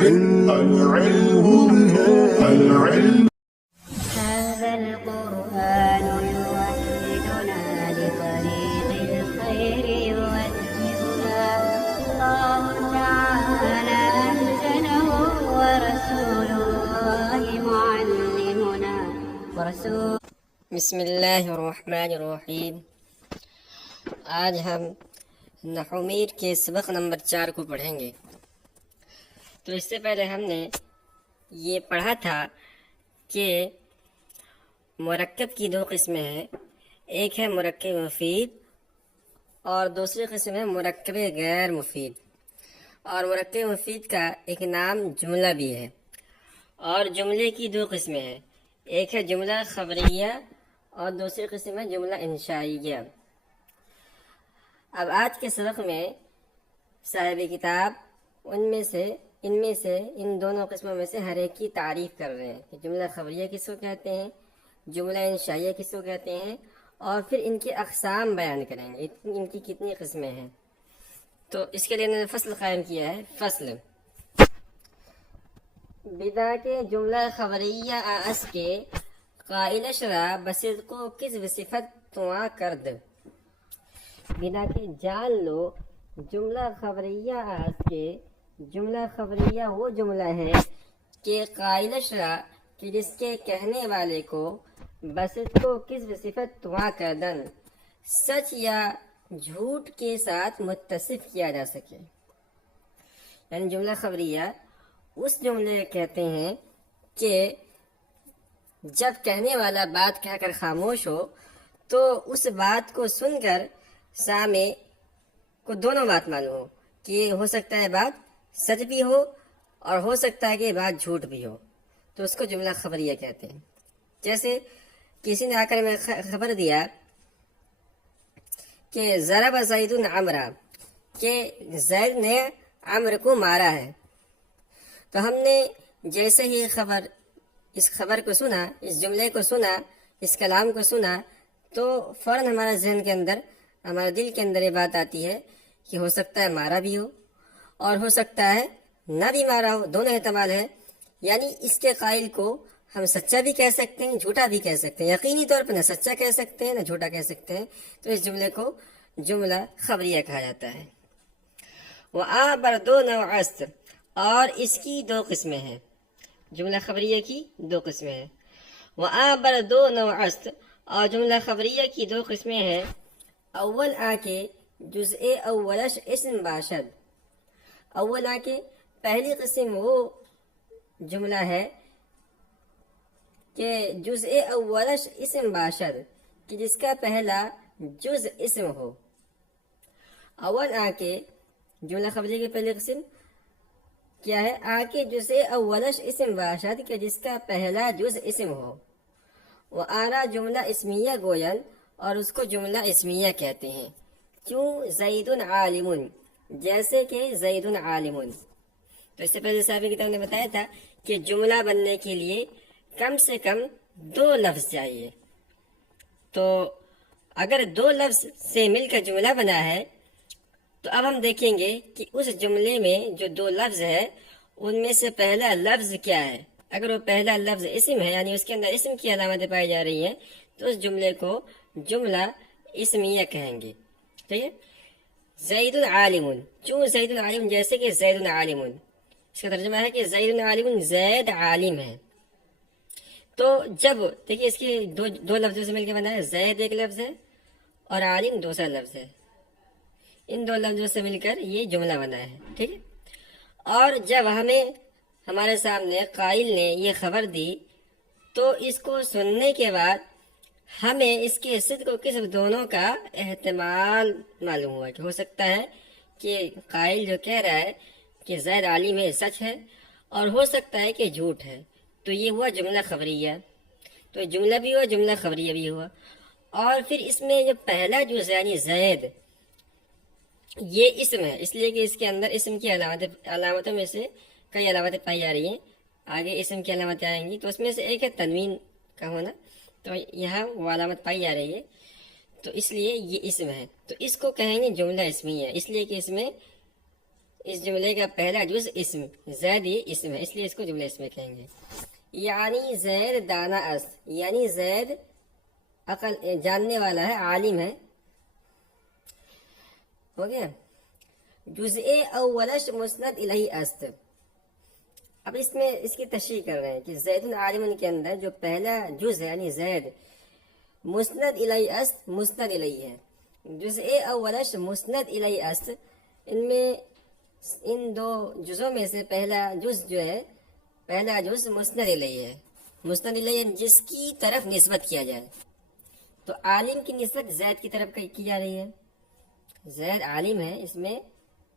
العلم هذا القرآن يوحدنا لطريق الخير يوجهنا الله تعالى أنزله ورسول الله معلمنا بسم الله الرحمن الرحیم۔ آج ہم نحومیر کے سبق نمبر 4 کو پڑھیں گے۔ تو اس سے پہلے ہم نے یہ پڑھا تھا کہ مرکب کی 2 قسمیں ہیں، ایک ہے مرکب مفید اور دوسری قسم ہے مرکب غیر مفید، اور مرکب مفید کا ایک نام جملہ بھی ہے۔ اور جملے کی 2 قسمیں ہیں، ایک ہے جملہ خبریہ اور دوسری قسم ہے جملہ انشائیہ۔ اب آج کے سبق میں صاحب کتاب ان دونوں قسموں میں سے ہر ایک کی تعریف کر رہے ہیں کہ جملہ خبریہ کس کو کہتے ہیں، جملہ انشائیہ کس کو کہتے ہیں، اور پھر ان کی اقسام بیان کریں گے، ان کی کتنی قسمیں ہیں۔ تو اس کے لیے انہوں نے فصل قائم کیا ہے۔ فصل بدا کے جملہ خبریہ آس کے قائل شرع بصدق و کذب صفت تواں کرد۔ بدا کے جان لو جملہ خبریہ آس کے، جملہ خبریہ وہ جملہ ہے کہ قائل شرع کہ جس کے کہنے والے کو بصدق و کذب صفت تواں کردن، سچ یا جھوٹ کے ساتھ متصف کیا جا سکے۔ یعنی جملہ خبریہ اس جملے کہتے ہیں کہ جب کہنے والا بات کہہ کر خاموش ہو تو اس بات کو سن کر سامع کو دونوں بات معلوم ہو کہ ہو سکتا ہے بات سچ بھی ہو اور ہو سکتا ہے کہ بات جھوٹ بھی ہو، تو اس کو جملہ خبریہ کہتے ہیں۔ جیسے کسی نے آ کر میں خبر دیا کہ ضرب زید عمرا، کہ زید نے عمر کو مارا ہے، تو ہم نے جیسے ہی اس خبر کو سنا، اس جملے کو سنا، اس کلام کو سنا، تو فوراً ہمارے ذہن کے اندر، ہمارے دل کے اندر یہ بات آتی ہے کہ ہو سکتا ہے مارا بھی ہو اور ہو سکتا ہے نہ بھی مارا ہو، دونوں احتمال ہے۔ یعنی اس کے قائل کو ہم سچا بھی کہہ سکتے ہیں، جھوٹا بھی کہہ سکتے ہیں، یقینی طور پر نہ سچا کہہ سکتے ہیں نہ جھوٹا کہہ سکتے ہیں، تو اس جملے کو جملہ خبریہ کہا جاتا ہے۔ وَآبَرْدُونَ وَعَسْتَ، اور اس کی 2 قسمیں ہیں، جملہ خبریہ کی 2 قسمیں ہیں۔ وَآبَرْدُونَ وَعَسْتَ، اور جملہ خبریہ کی 2 قسمیں ہیں۔ اول آ کے جزء اولش اسم باشد، اول آ کے پہلی قسم وہ جملہ ہے کہ جزء اولش اسم باشد، کہ جس کا پہلا جز اسم ہو۔ اول آ کے جملہ خبریہ کی پہلی قسم کیا ہے؟ آ کے جزء اولش اسم باشد، کہ جس کا پہلا جز اسم ہو۔ وہ آرا جملہ اسمیہ گوین، اور اس کو جملہ اسمیہ کہتے ہیں۔ کیوں؟ زید عالم، جیسے کہ زید عالم۔ تو اس سے پہلے صاحب کتاب نے بتایا تھا کہ جملہ بننے کے لیے کم سے کم 2 لفظ چاہیے، تو اگر 2 لفظ سے مل کر جملہ بنا ہے تو اب ہم دیکھیں گے کہ اس جملے میں جو 2 لفظ ہے ان میں سے پہلا لفظ کیا ہے۔ اگر وہ پہلا لفظ اسم ہے، یعنی اس کے اندر اسم کی علامتیں پائی جا رہی ہیں، تو اس جملے کو جملہ اسمیہ کہیں گے۔ ٹھیک ہے؟ زید عالم، چون زید عالم، جیسے کہ زید عالم، اس کا ترجمہ ہے کہ زید عالم، زید عالم ہے۔ تو جب دیکھیے اس کی 2 لفظوں سے مل کے بنا ہے، زید ایک لفظ ہے اور عالم دوسرا لفظ ہے، ان 2 لفظوں سے مل کر یہ جملہ بنا ہے۔ ٹھیک ہے؟ اور جب ہمارے سامنے قائل نے یہ خبر دی تو اس کو سننے کے بعد ہمیں اس کے صدق و کذب دونوں کا احتمال معلوم ہوا کہ ہو سکتا ہے کہ قائل جو کہہ رہا ہے کہ زید عالم ہے سچ ہے، اور ہو سکتا ہے کہ جھوٹ ہے، تو یہ ہوا جملہ خبریہ۔ تو جملہ بھی ہوا، جملہ خبریہ بھی ہوا۔ اور پھر اس میں جو پہلا جز یعنی زید، یہ اسم ہے، اس لیے کہ اس کے اندر اسم کی علامتوں میں سے کئی علامتیں پائی جا رہی ہیں، آگے اسم کی علامتیں آئیں گی، تو اس میں سے ایک ہے تنوین کا ہونا، تو یہاں وہ علامت پائی جا رہی ہے، تو اس لیے یہ اسم ہے، تو اس کو کہیں گے جملہ اسمیہ، اس لیے کہ اس میں اس جملے کا پہلا جز اسم، زید یہ اسم ہے، اس لیے اس کو جملہ اسم کہیں گے. یعنی زید دانا است، یعنی زید عقل جاننے والا ہے، عالم ہے. ہو گیا. جزء اولش مسند الیہ است. اب اس میں اس کی تشریح کر رہے ہیں کہ زید عالم کے اندر جو پہلا جز ہے یعنی زید مسند الیہ است، مسند الیہ ہے. جزء اولش مسند الیہ است، ان میں ان دو جزوں میں سے پہلا جز جو ہے، پہلا جز مسند الیہ ہے. مسند الیہ جس کی طرف نسبت کیا جائے. تو عالم کی نسبت زید کی طرف کی جا رہی ہے. زید عالم ہے، اس میں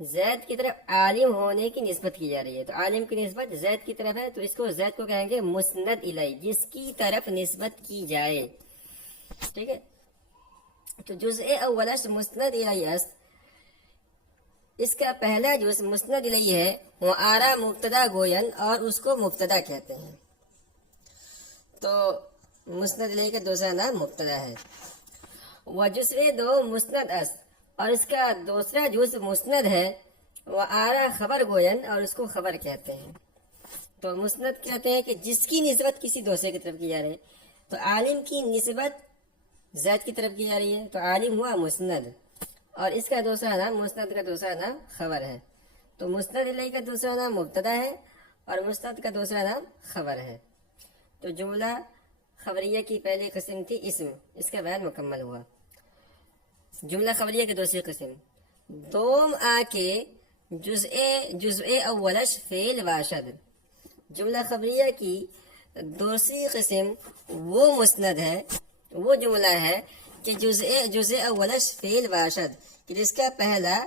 زید کی طرف عالم ہونے کی نسبت کی جا رہی ہے. تو عالم کی نسبت زید کی طرف ہے، تو اس کو زید کو کہیں گے مسند الیہ، جس کی طرف نسبت کی جائے. ٹھیک ہے. تو جزء اولش مسند الیہ است، اس کا پہلا جز مسند الیہ ہے. وہ آرا مبتدا گوین، اور اس کو مبتدا کہتے ہیں. تو مسند الیہ کا دوسرا نام مبتدا ہے. وہ جزء دو مسند است، اور اس کا دوسرا جز مسند ہے. وہ آرا خبر گوین، اور اس کو خبر کہتے ہیں. تو مسند کہتے ہیں کہ جس کی نسبت کسی دوسرے کی طرف کی جا رہی ہے. تو عالم کی نسبت زید کی طرف کی جا رہی ہے، تو عالم ہوا مسند، اور اس کا دوسرا نام مسند کا دوسرا نام خبر ہے. تو مسند الیہ کا دوسرا نام مبتدا ہے، اور مسند کا دوسرا نام خبر ہے. تو جملہ خبریہ کی پہلی قسم تھی اسم، اس کا بیان مکمل ہوا. جملہ خبریہ کی دوسری قسم دوم آ کے جزء اولش فعل باشد. جملہ خبریہ کی دوسری قسم وہ مسند ہے، وہ جملہ ہے کہ جزء اولش فعل باشد، کہ جس کا پہلا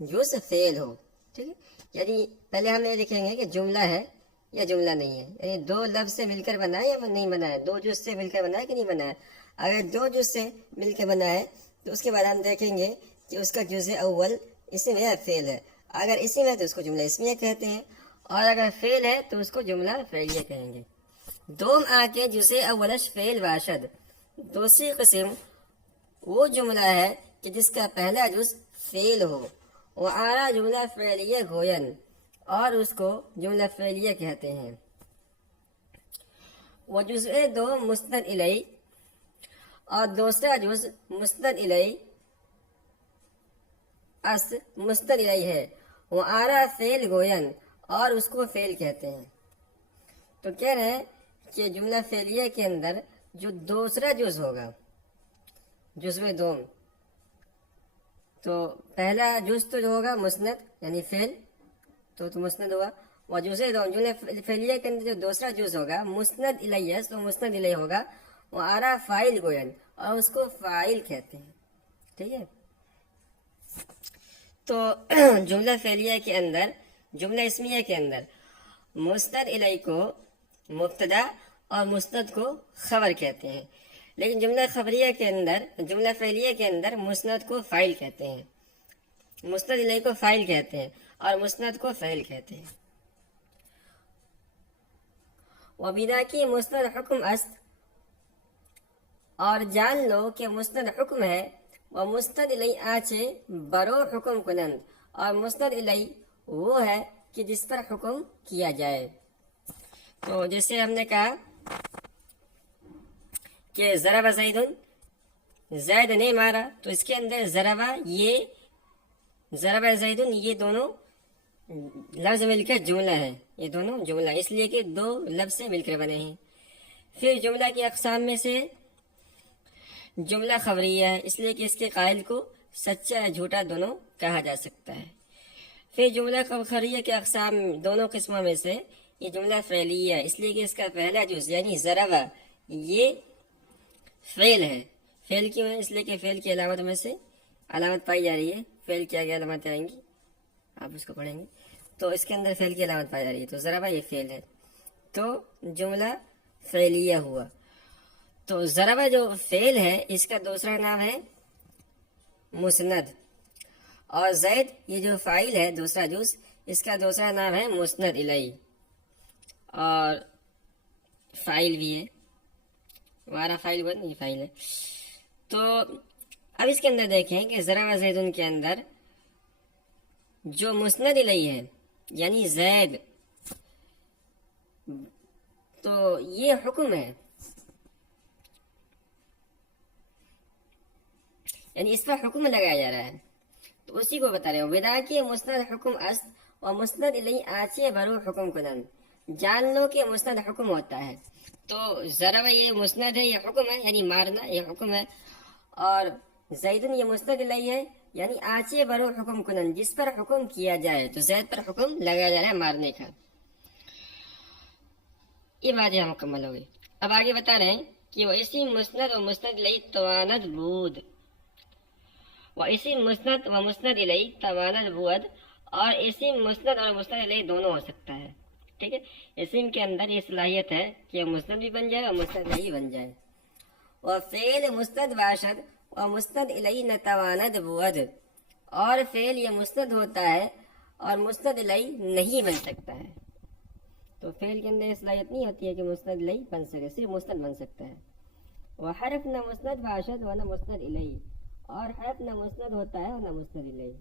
جز فعل ہو. ٹھیک ہے. یعنی پہلے ہم یہ لکھیں گے کہ جملہ ہے یا جملہ نہیں ہے، یعنی دو لفظ سے مل کر بنا ہے یا نہیں بنا ہے، دو جز سے مل کر بنا ہے کہ نہیں بنا ہے. اگر دو جز سے مل کے بنا ہے تو اس کے بعد ہم دیکھیں گے کہ اس کا جزء اول اسم یا فعل ہے. اگر اسم ہے تو اس کو جملہ اسمیہ کہتے ہیں، اور اگر فعل ہے تو اس کو جملہ فعلیہ کہیں گے. دوم آ کے جزء اولش فعل باشد، دوسری قسم وہ جملہ ہے کہ جس کا پہلا جز فعل ہو. وہ آرا جملہ فعلیہ گوین، اور اس کو جملہ فعلیہ کہتے ہیں. وہ جزء دو مسند الیہ، اور دوسرا جز مسند الیہ است مسند الیہ ہے. وہ آرا فعل گوین، اور اس کو فعل کہتے ہیں. تو کہہ رہے ہیں کہ جملہ فعلیہ کے اندر جو دوسرا جز ہوگا، جزو دوم، تو پہلا جز تو جو ہوگا مسند یعنی فعل، تو مسند ہوا. وہ جزء دوم جملہ فعلیہ کے اندر جو دوسرا جز ہوگا مسند الیہ، تو مسند الیہ ہوگا. وہ آرا فاعل گوین، اور اس کو فاعل کہتے ہیں. ٹھیک ہے. تو جملہ فعلیہ کے اندر، جملہ اسمیہ کے اندر مسند الیہ کو مبتدا اور مسند کو خبر کہتے ہیں، لیکن جملہ خبریہ کے اندر، جملہ فعلیہ کے اندر مسند کو فاعل کہتے ہیں. مسند الیہ کو فاعل کہتے ہیں اور مسند کو فعل کہتے ہیں. وبنا کی مسند حکم است، اور جان لو کہ مسند حکم ہے. وہ مسند الیہ آچے برو حکم کنند، اور مسند الیہ وہ ہے کہ جس پر حکم کیا جائے. تو جیسے ہم نے کہا کہ ضرب زیدن، زید نے مارا، تو اس کے اندر ضرب زیدن یہ دونوں لفظ مل کر جملہ ہے، یہ دونوں جملہ اس لیے کہ دو لفظ سے مل کر بنے ہیں. پھر جملہ کی اقسام میں سے جملہ خبریہ ہے، اس لیے کہ اس کے قائل کو سچا یا جھوٹا دونوں کہا جا سکتا ہے. پھر جملہ خبریہ کے اقسام دونوں قسموں میں سے یہ جملہ فعلیہ ہے، اس لیے کہ اس کا پہلا جز یعنی ضرب یہ فعل ہے. فعل کیوں ہے؟ اس لیے کہ فعل کی علامت میں سے علامت پائی جا رہی ہے. فعل کی آگے علامتیں آئیں گی، آپ اس کو پڑھیں گے. تو اس کے اندر فعل کی علامت پائی جا رہی ہے، تو ضرب یہ فعل ہے، تو جملہ فعلیہ ہوا. تو ضرب جو فعل ہے اس کا دوسرا نام ہے مسند، اور زید یہ جو فاعل ہے دوسرا جز، اس کا دوسرا نام ہے مسند الیہ، اور فاعل بھی ہے، ہمارا فاعل ہوا نہیں، فاعل ہے. تو اب اس کے اندر دیکھیں کہ ضرب زیدن کے اندر جو مسند الیہ ہے یعنی زید، تو یہ حکم ہے، یعنی اس پر حکم لگایا جا رہا ہے، تو اسی کو بتا رہے ہو. ودا کے مسند حکم است اور مسند الیہ آچے برو حکم کنن. جان لو کہ مسند حکم ہوتا ہے، تو ضرب یہ مسند ہے، یہ حکم ہے یعنی مارنا، یہ حکم ہے. اور زیدن یہ مسند الیہ ہے یعنی آچے برو حکم کنن، جس پر حکم کیا جائے، تو زید پر حکم لگایا جا رہا ہے مارنے کا. یہ بات یہاں مکمل ہو گئی. اب آگے بتا رہے ہیں کہ وہ اسی مسند و مسند الیہ تواند بود، وہ اسی مسند و مسند الیہ تواند بود، اور اسم مسند اور مسند الیہ دونوں ہو سکتا ہے. ٹھیک ہے، اسم کے اندر یہ صلاحیت ہے کہ مسند بھی بن جائے اور مسند الیہ بن جائے. اور فعل مسند باشد اور مسند الیہ نتواند بود، اور فعل یہ مسند ہوتا ہے اور مسند الیہ نہیں بن سکتا ہے. تو فعل کے اندر یہ صلاحیت نہیں ہوتی ہے کہ مسند الیہ بن سکے، صرف مسند بن سکتا ہے. وہ حرف نہ مسند باشد و نہ مسند الیہ، اور حرف نہ مسند ہوتا ہے اور نہ مسند الیہ.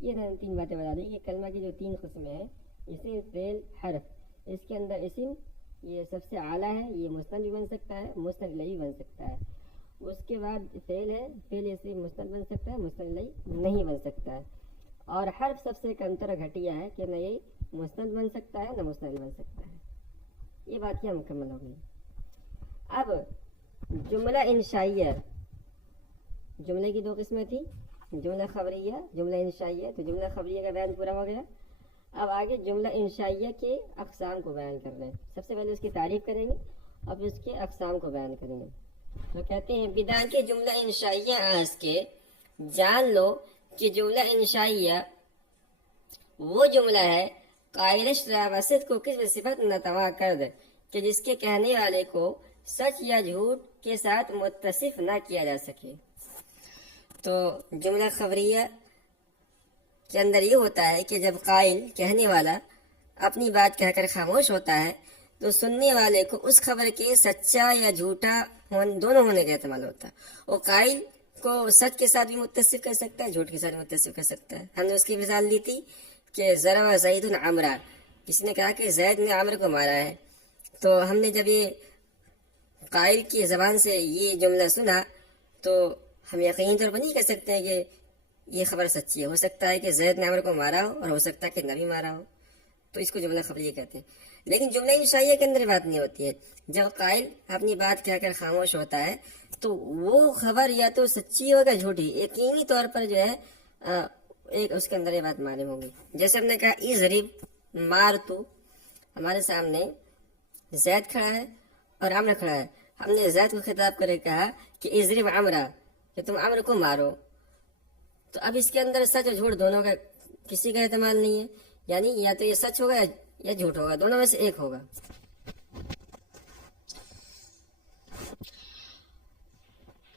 یہ تین باتیں بتا دیں کہ کلمہ کی جو تین قسمیں ہیں، اسم فعل حرف، اس کے اندر اسم یہ سب سے اعلیٰ ہے، یہ مسند بھی بن سکتا ہے، مسند الیہ بھی بن سکتا ہے. اس کے بعد فعل ہے، فعل اسم مسند بن سکتا ہے، مسند الیہ نہیں بن سکتا ہے. اور حرف سب سے کمتر گھٹیا ہے کہ نہ یہ مسند بن سکتا ہے نہ مسند الیہ بن سکتا ہے. یہ بات کیا مکمل ہو گئی. اب جملہ انشائیہ، جملے کی دو قسمیں تھیں، جملہ خبریہ، جملہ انشائیہ. تو جملہ خبریہ کا بیان پورا ہو گیا. اب آگے جملہ انشائیہ کے اقسام کو بیان کر رہے ہیں. سب سے پہلے اس کی تعریف کریں گے اور پھر اس کے اقسام کو بیان کریں گے. تو کہتے ہیں بدا کے جملہ انشائیہ آس کے جان لو کہ جملہ انشائیہ وہ جملہ ہے قائلش راوست کو کس صفت نتوا کر دے کہ جس کے کہنے والے کو سچ یا جھوٹ کے ساتھ متصف نہ کیا جا سکے. تو جملہ خبریہ کے اندر یہ ہوتا ہے کہ جب قائل کہنے والا اپنی بات کہہ کر خاموش ہوتا ہے تو سننے والے کو اس خبر کے سچا یا جھوٹا دونوں ہونے کا احتمال ہوتا ہے. وہ قائل کو سچ کے ساتھ بھی متصف کر سکتا ہے، جھوٹ کے ساتھ بھی متصف کر سکتا ہے. ہم نے اس کی مثال دی تھی کہ ضرب زید عمرا، کسی نے کہا کہ زید نے عمر کو مارا ہے. تو ہم نے جب یہ قائل کی زبان سے یہ جملہ سنا تو ہم یقینی طور پر نہیں کہہ سکتے ہیں کہ یہ خبر سچی ہے. ہو سکتا ہے کہ زید نے عمر کو مارا ہو اور ہو سکتا ہے کہ نہ بھی مارا ہو، تو اس کو جملہ خبریہ کہتے ہیں. لیکن جملہ انشائیہ کے اندر بات نہیں ہوتی ہے. جب قائل اپنی بات کہہ کر خاموش ہوتا ہے تو وہ خبر یا تو سچی ہوگا جھوٹی، یقینی طور پر جو ہے ایک اس کے اندر یہ بات معلوم ہوگی. جیسے ہم نے کہا اضرب مار، تو ہمارے سامنے زید کھڑا ہے اور عمر کھڑا ہے. ہم نے زید کو خطاب کرے کہا کہ اضرب عمرا، کہ تم عمر کو مارو. تو اب اس کے اندر سچ اور جھوٹ دونوں کا کسی کا احتمال نہیں ہے، یعنی یا تو یہ سچ ہوگا یا جھوٹ ہوگا، دونوں میں سے ایک ہوگا.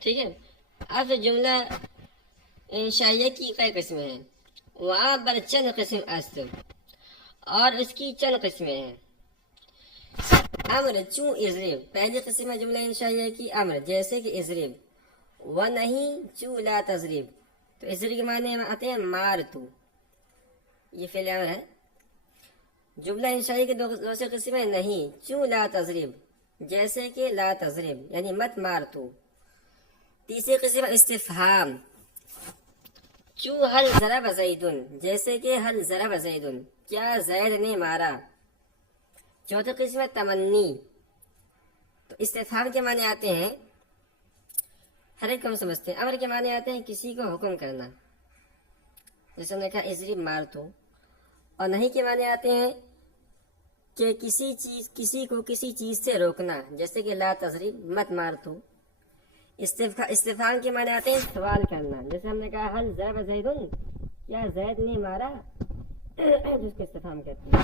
ٹھیک ہے. اب جملہ انشائیہ کی کئی قسمیں ہیں. وہاں پر چند قسم است، اور اس کی چند قسمیں ہیں. امر چوں اضرب، پہلی قسم ہے جملہ انشائیہ کی امر، جیسے کہ اضرب. و نہیں چوں لا تضرب، تو اضرب کے معنی میں آتے ہیں مار تو، یہ فعل امر ہے. جملہ انشائیہ کی دوسری قسم ہے نہیں چوں لا تضرب، جیسے کہ لا تضرب یعنی مت مار تو. تیسری قسم استفہام، چوں حل ضرب زیدن، جیسے کہ حل ضرب زیدن، کیا زید نے مارا. چوتھی قسم ہے تمنی. تو استفہام کے معنی آتے ہیں، ہر ایک کو ہم سمجھتے ہیں. امر کے معنی آتے ہیں کسی کو حکم کرنا، جیسے ہم نے کہا اضرب مار تو. اور نہیں کے معنی آتے ہیں کہ کسی کو کسی چیز سے روکنا، جیسے کہ لا تضرب مت مار تو. استفہام کے معنی آتے ہیں سوال کرنا، جیسے ہم نے کہا حل ضرب زیدن، کیا زید نے مارا، جس کو استفہام کہتے ہیں.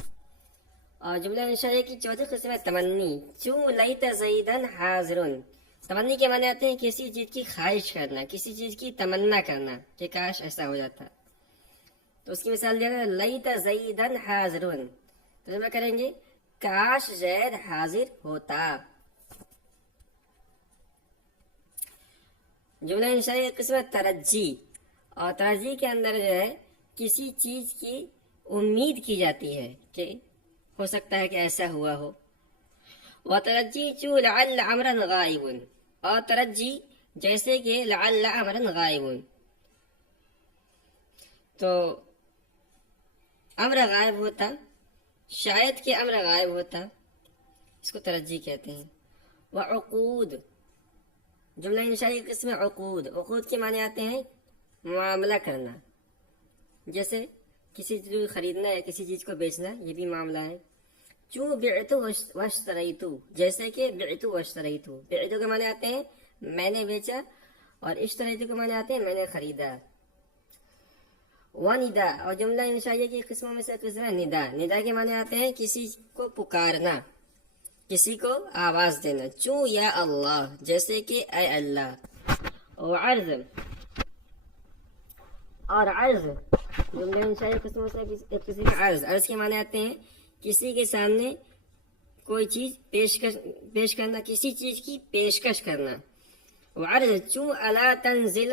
اور جملہ انشائیہ کی چوتھی قسم ہے تمنی، چوں لیت زیدن حاضرن. تمنی کے معنی آتے ہیں کسی چیز کی خواہش کرنا، کسی چیز کی تمنا کرنا کہ کاش ایسا ہو جاتا. تو اس کی مثال دیا گیا لیت زیدن حاضرن، تو جملہ کریں گے کاش زید حاضر ہوتا. جملہ انشائیہ کی قسم ہے ترجی، اور ترجی کے اندر جو ہے کسی چیز کی امید کی جاتی ہے کہ ہو سکتا ہے کہ ایسا ہوا ہو. وَتَرَجِّيتُ لَعَلَّ عَمْرًا غَائِبٌ، اور ترجی جیسے کہ لعل عمرًا غائب، تو امر غائب ہوتا، شاید کہ امر غائب ہوتا، اس کو ترجی کہتے ہیں. وعقود، جملہ انشائی کی قسم عقود. عقود کے معنی آتے ہیں معاملہ کرنا، جیسے کسی چیز کو خریدنا ہے، کسی چیز کو بیچنا، یہ بھی معاملہ ہے. چوں بعت واشتریت، جیسے کہ بعت واشتریت. بعت کے معنی آتے ہیں میں نے بیچا، اور اشتریت کے معنی آتے ہیں میں نے خریدا. وَنِدا، اور جملہ انشائیہ کی قسموں میں سے قسم ہے ندا. ندا کے معنی آتے ہیں کسی کو پکارنا، کسی کو آواز دینا. چوں یا اللہ، جیسے کہ اے اللہ. وعرض، اور عرض جملہ انشائیہ قسموں سے ایک قسم عرض. عرض کے معنی آتے ہیں کسی کے سامنے کوئی چیز پیش کرنا، کسی چیز کی پیشکش کرنا. وعرض، چوں الا تنزل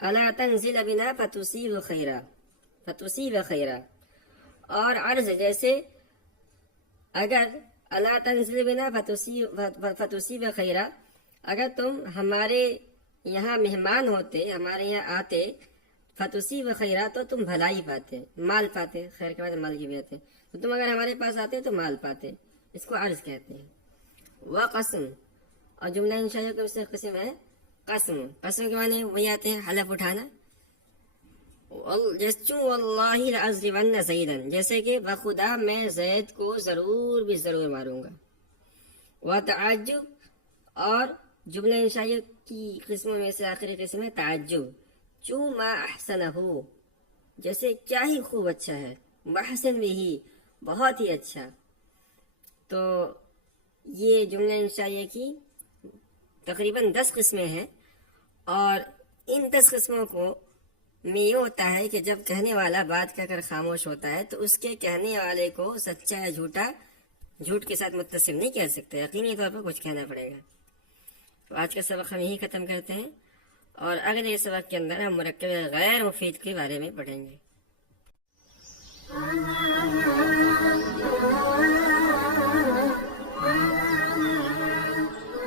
بنا فتصیب خیرا. اور عرض جیسے اگر الا تنزل بنا فتصیب خیرا، اگر تم ہمارے یہاں مہمان ہوتے، ہمارے یہاں آتے، فتصیب خیرا، تو تم بھلائی پاتے، مال پاتے. خیر کے بعد مال کی بھی آتے، تو تم اگر ہمارے پاس آتے تو مال پاتے. اس کو عرض کہتے ہیں. وقسم، اور جملہ انشائیہ کا اس قسم ہے قسم. قسم کے معنی وہی آتے ہیں حلف اٹھانا. چوں واللہ لأضربن زیدا، جیسے کہ بخدا میں زید کو ضرور بھی ضرور ماروں گا. وتعجب، اور جملہ انشائیہ کی قسموں میں سے آخری قسم ہے تعجب. چوں ما احسنہ، جیسے کیا ہی خوب اچھا ہے. محسن بھی، بہت ہی اچھا. تو یہ جملہ انشائیہ کی تقریباً 10 قسمیں ہیں، اور ان 10 قسموں کو میں یہ ہوتا ہے کہ جب کہنے والا بات کہہ کر خاموش ہوتا ہے تو اس کے کہنے والے کو سچا یا جھوٹا جھوٹ کے ساتھ متصل نہیں کہہ سکتے، یقینی طور پر کچھ کہنا پڑے گا. تو آج کا سبق ہم یہی ختم کرتے ہیں، اور اگلے سبق کے اندر ہم مرکب غیر مفید کے بارے میں پڑھیں گے.